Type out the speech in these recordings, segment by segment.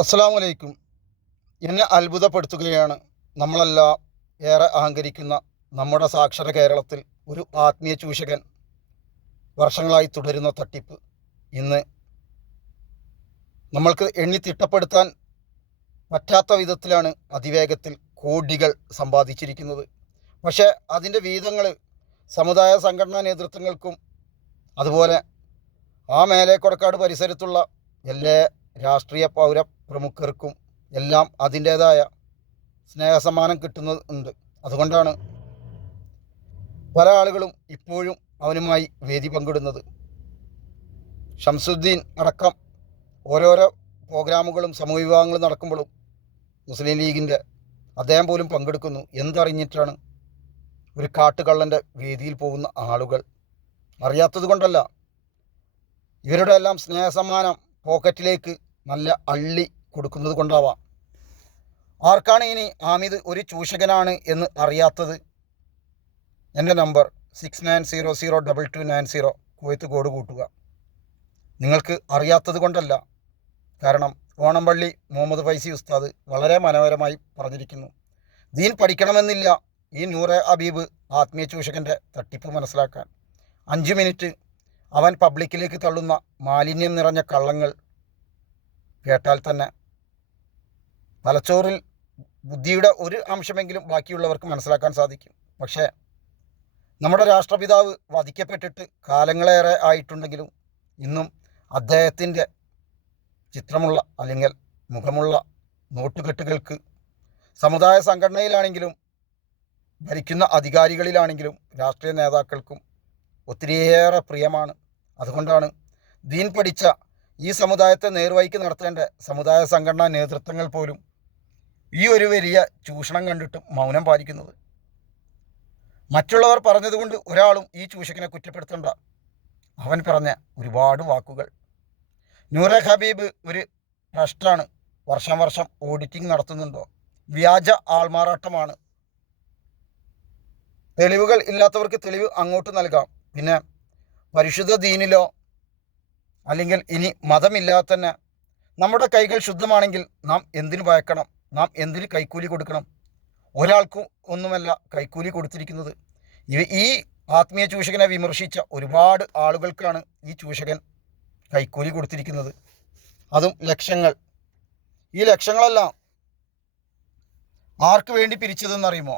അസ്സലാമു അലൈക്കും. എന്നെ അത്ഭുതപ്പെടുത്തുകയാണ് നമ്മളെല്ലാം ഏറെ അഹങ്കരിക്കുന്ന നമ്മുടെ സാക്ഷര കേരളത്തിൽ ഒരു ആത്മീയ ചൂഷകൻ വർഷങ്ങളായി തുടരുന്ന തട്ടിപ്പ് ഇന്ന് നമ്മൾക്ക് എണ്ണി തിട്ടപ്പെടുത്താൻ പറ്റാത്ത വിധത്തിലാണ് അതിവേഗത്തിൽ കോടികൾ സമ്പാദിച്ചിരിക്കുന്നത്. പക്ഷേ അതിൻ്റെ വീതങ്ങൾ സമുദായ സംഘടനാ നേതൃത്വങ്ങൾക്കും അതുപോലെ ആ മേലേക്കൊടക്കാട് പരിസരത്തുള്ള എല്ലാ രാഷ്ട്രീയ പൗര പ്രമുഖർക്കും എല്ലാം അതിൻ്റേതായ സ്നേഹസമ്മാനം കിട്ടുന്നുണ്ട്. അതുകൊണ്ടാണ് പല ആളുകളും ഇപ്പോഴും അവനുമായി വേദി പങ്കിടുന്നത്. ഷംസുദ്ദീൻ അടക്കം ഓരോരോ പ്രോഗ്രാമുകളും സമൂഹ വിഭാഗങ്ങളും നടക്കുമ്പോഴും മുസ്ലിം ലീഗിൻ്റെ അദ്ദേഹം പോലും പങ്കെടുക്കുന്നു. എന്തറിഞ്ഞിട്ടാണ് ഒരു കാട്ടുകള്ളൻ്റെ വേദിയിൽ പോകുന്ന ആളുകൾ? അറിയാത്തത് കൊണ്ടല്ല, ഇവരുടെ എല്ലാം സ്നേഹസമ്മാനം പോക്കറ്റിലേക്ക് നല്ല അള്ളി കൊടുക്കുന്നത് കൊണ്ടാവാം. ആർക്കാണ് ഇനി ആമിദ് ഒരു ചൂഷകനാണ് എന്ന് അറിയാത്തത്? എൻ്റെ നമ്പർ 69002290 കുവൈത്ത് കോഡ് കൂട്ടുക. നിങ്ങൾക്ക് അറിയാത്തത് കൊണ്ടല്ല, കാരണം ഓണംപള്ളി മുഹമ്മദ് ഫൈസി ഉസ്താദ് വളരെ മനോഹരമായി പറഞ്ഞിരിക്കുന്നു. ദീൻ പഠിക്കണമെന്നില്ല ഈ നൂറെ ഹബീബ് ആത്മീയ ചൂഷകൻ്റെ തട്ടിപ്പ് മനസ്സിലാക്കാൻ. 5 മിനിറ്റ് അവൻ പബ്ലിക്കിലേക്ക് തള്ളുന്ന മാലിന്യം നിറഞ്ഞ കള്ളങ്ങൾ കേട്ടാൽ തന്നെ തലച്ചോറിൽ ബുദ്ധിയുടെ ഒരു അംശമെങ്കിലും ബാക്കിയുള്ളവർക്ക് മനസ്സിലാക്കാൻ സാധിക്കും. പക്ഷേ നമ്മുടെ രാഷ്ട്രപിതാവ് വധിക്കപ്പെട്ടിട്ട് കാലങ്ങളേറെ ആയിട്ടുണ്ടെങ്കിലും ഇന്നും അദ്ദേഹത്തിൻ്റെ ചിത്രമുള്ള അല്ലെങ്കിൽ മുഖമുള്ള നോട്ടുകെട്ടുകൾക്ക് സമുദായ സംഘടനയിലാണെങ്കിലും ഭരിക്കുന്ന അധികാരികളിലാണെങ്കിലും രാഷ്ട്രീയ നേതാക്കൾക്കും ഒത്തിരിയേറെ പ്രിയമാണ്. അതുകൊണ്ടാണ് ദീൻ പഠിച്ച ഈ സമുദായത്തെ നേർവഴിക്ക് നടത്തേണ്ട സമുദായ സംഘടനാ നേതൃത്വങ്ങൾ പോലും ഈ ഒരു വലിയ ചൂഷണം കണ്ടിട്ട് മൗനം പാലിക്കുന്നത്. മറ്റുള്ളവർ പറഞ്ഞതുകൊണ്ട് ഒരാളും ഈ ചൂഷകനെ കുറ്റപ്പെടുത്തണ്ട. അവൻ പറഞ്ഞ ഒരുപാട് വാക്കുകൾ. നൂറെ ഹബീബ് ഒരു ട്രസ്റ്റാണ്, വർഷം വർഷം ഓഡിറ്റിംഗ് നടത്തുന്നുണ്ടോ? വ്യാജ ആൾമാറാട്ടമാണ്. തെളിവുകൾ ഇല്ലാത്തവർക്ക് തെളിവ് അങ്ങോട്ട് നൽകാം. പിന്നെ പരിശുദ്ധ ദീനിലോ അല്ലെങ്കിൽ ഇനി മതമില്ലാതെ തന്നെ നമ്മുടെ കൈകൾ ശുദ്ധമാണെങ്കിൽ നാം എന്തിനു ഭയക്കണം? നാം എന്തിന് കൈക്കൂലി കൊടുക്കണം? ഒരാൾക്കും ഒന്നുമല്ല കൈക്കൂലി കൊടുത്തിരിക്കുന്നത്. ഈ ആത്മീയ ചൂഷകനെ വിമർശിച്ച ഒരുപാട് ആളുകൾക്കാണ് ഈ ചൂഷകൻ കൈക്കൂലി കൊടുത്തിരിക്കുന്നത്. അതും ലക്ഷങ്ങൾ. ഈ ലക്ഷങ്ങളെല്ലാം ആർക്ക് വേണ്ടി പിരിച്ചതെന്നറിയുമോ?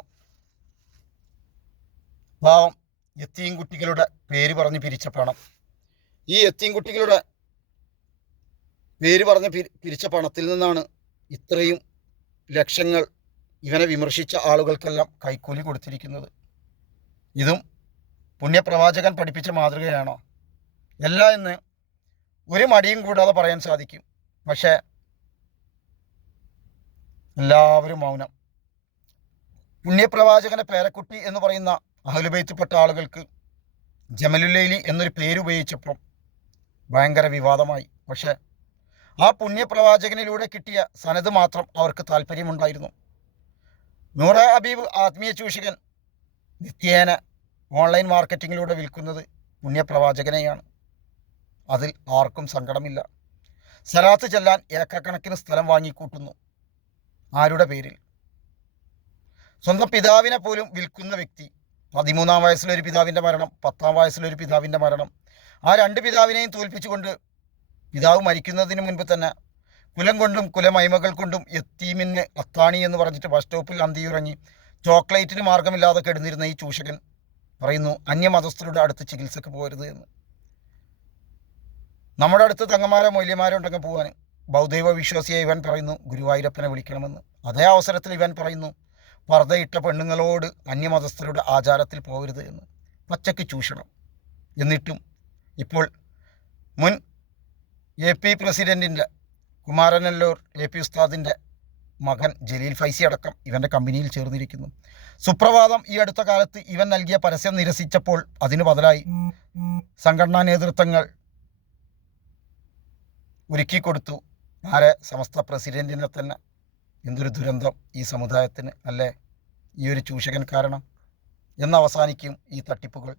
പാവം യത്തീം കുട്ടികളുടെ പേര് പറഞ്ഞ് പിരിച്ച പണം. ഈ യത്തീം കുട്ടികളുടെ പേര് പറഞ്ഞ് പിരിച്ച പണത്തിൽ നിന്നാണ് ഇത്രയും ലക്ഷങ്ങൾ ഇവനെ വിമർശിച്ച ആളുകൾക്കെല്ലാം കൈക്കൂലി കൊടുത്തിരിക്കുന്നത്. ഇതും പുണ്യപ്രവാചകൻ പഠിപ്പിച്ച മാതൃകയാണോ? അല്ല എന്ന് ഒരു മടിയും കൂടാതെ പറയാൻ സാധിക്കും. പക്ഷേ എല്ലാവരും മൗനം. പുണ്യപ്രവാചകൻ്റെ പേരക്കുട്ടി എന്ന് പറയുന്ന അഹ്ലുബൈത്തിൽപ്പെട്ട ആളുകൾക്ക് ജമലുല്ലൈലി എന്നൊരു പേര് ഉപയോഗിച്ചപ്പം ഭയങ്കര വിവാദമായി. പക്ഷേ ആ പുണ്യപ്രവാചകനിലൂടെ കിട്ടിയ സനത് മാത്രം അവർക്ക് താല്പര്യമുണ്ടായിരുന്നു. നൂറെ ഹബീബ് ആത്മീയ ചൂഷകൻ നിത്യേന ഓൺലൈൻ മാർക്കറ്റിങ്ങിലൂടെ വിൽക്കുന്നത് പുണ്യപ്രവാചകനെയാണ്. അതിൽ ആർക്കും സങ്കടമില്ല. സലാത്ത് ചെല്ലാൻ ഏക്കക്കണക്കിന് സ്ഥലം വാങ്ങിക്കൂട്ടുന്നു. ആരുടെ പേരിൽ? സ്വന്തം പിതാവിനെ പോലും വിൽക്കുന്ന വ്യക്തി. 13-ാം വയസ്സിലൊരു പിതാവിൻ്റെ മരണം, 10-ാം വയസ്സിലൊരു പിതാവിൻ്റെ മരണം. ആ 2 പിതാവിനെയും തോൽപ്പിച്ചുകൊണ്ട് പിതാവ് മരിക്കുന്നതിന് മുൻപ് തന്നെ കുലം കൊണ്ടും കുലമഹിമകൾ കൊണ്ടും യത്തീമിന് അത്താണി എന്ന് പറഞ്ഞിട്ട് ബസ് സ്റ്റോപ്പിൽ അന്തിയുറങ്ങി ചോക്ലേറ്റിന് മാർഗമില്ലാതെ കിടന്നിരുന്ന ഈ ചൂഷകൻ പറയുന്നു അന്യമതസ്ഥരുടെ അടുത്ത് ചികിത്സക്ക് പോകരുത് എന്ന്. നമ്മുടെ അടുത്ത് തങ്ങന്മാരോ മൊയ്യന്മാരോ ഉണ്ടെങ്കിൽ പോകാൻ ബൗദ്ധൈവ വിശ്വാസിയെ ഇവൻ പറയുന്നു ഗുരുവായൂരപ്പനെ വിളിക്കണമെന്ന്. അതേ അവസരത്തിൽ ഇവൻ പറയുന്നു പർദ്ദയിട്ട പെണ്ണുങ്ങളോട് അന്യമതസ്ഥരുടെ ആചാരത്തിൽ പോകരുത് എന്ന്. പച്ചയ്ക്ക് ചൂഷണം. എന്നിട്ടും ഇപ്പോൾ മുൻ AP പ്രസിഡൻറ്റിൻ്റെ കുമാരനല്ലൂർ AP ഉസ്താദിൻ്റെ മകൻ ജലീൽ ഫൈസി അടക്കം ഇവൻ്റെ കമ്പനിയിൽ ചേർന്നിരിക്കുന്നു. സുപ്രഭാതം ഈ അടുത്ത കാലത്ത് ഇവൻ നൽകിയ പരസ്യം നിരസിച്ചപ്പോൾ അതിന് ബദലായി സംഘടനാ നേതൃത്വങ്ങൾ ഒരുക്കിക്കൊടുത്തു ആരെ? സമസ്ത പ്രസിഡൻറ്റിനെ തന്നെ. എന്തൊരു ദുരന്തം ഈ സമുദായത്തിന് അല്ലേ ഈ ഒരു ചൂഷകൻ കാരണം? എന്നവസാനിക്കും ഈ തട്ടിപ്പുകൾ.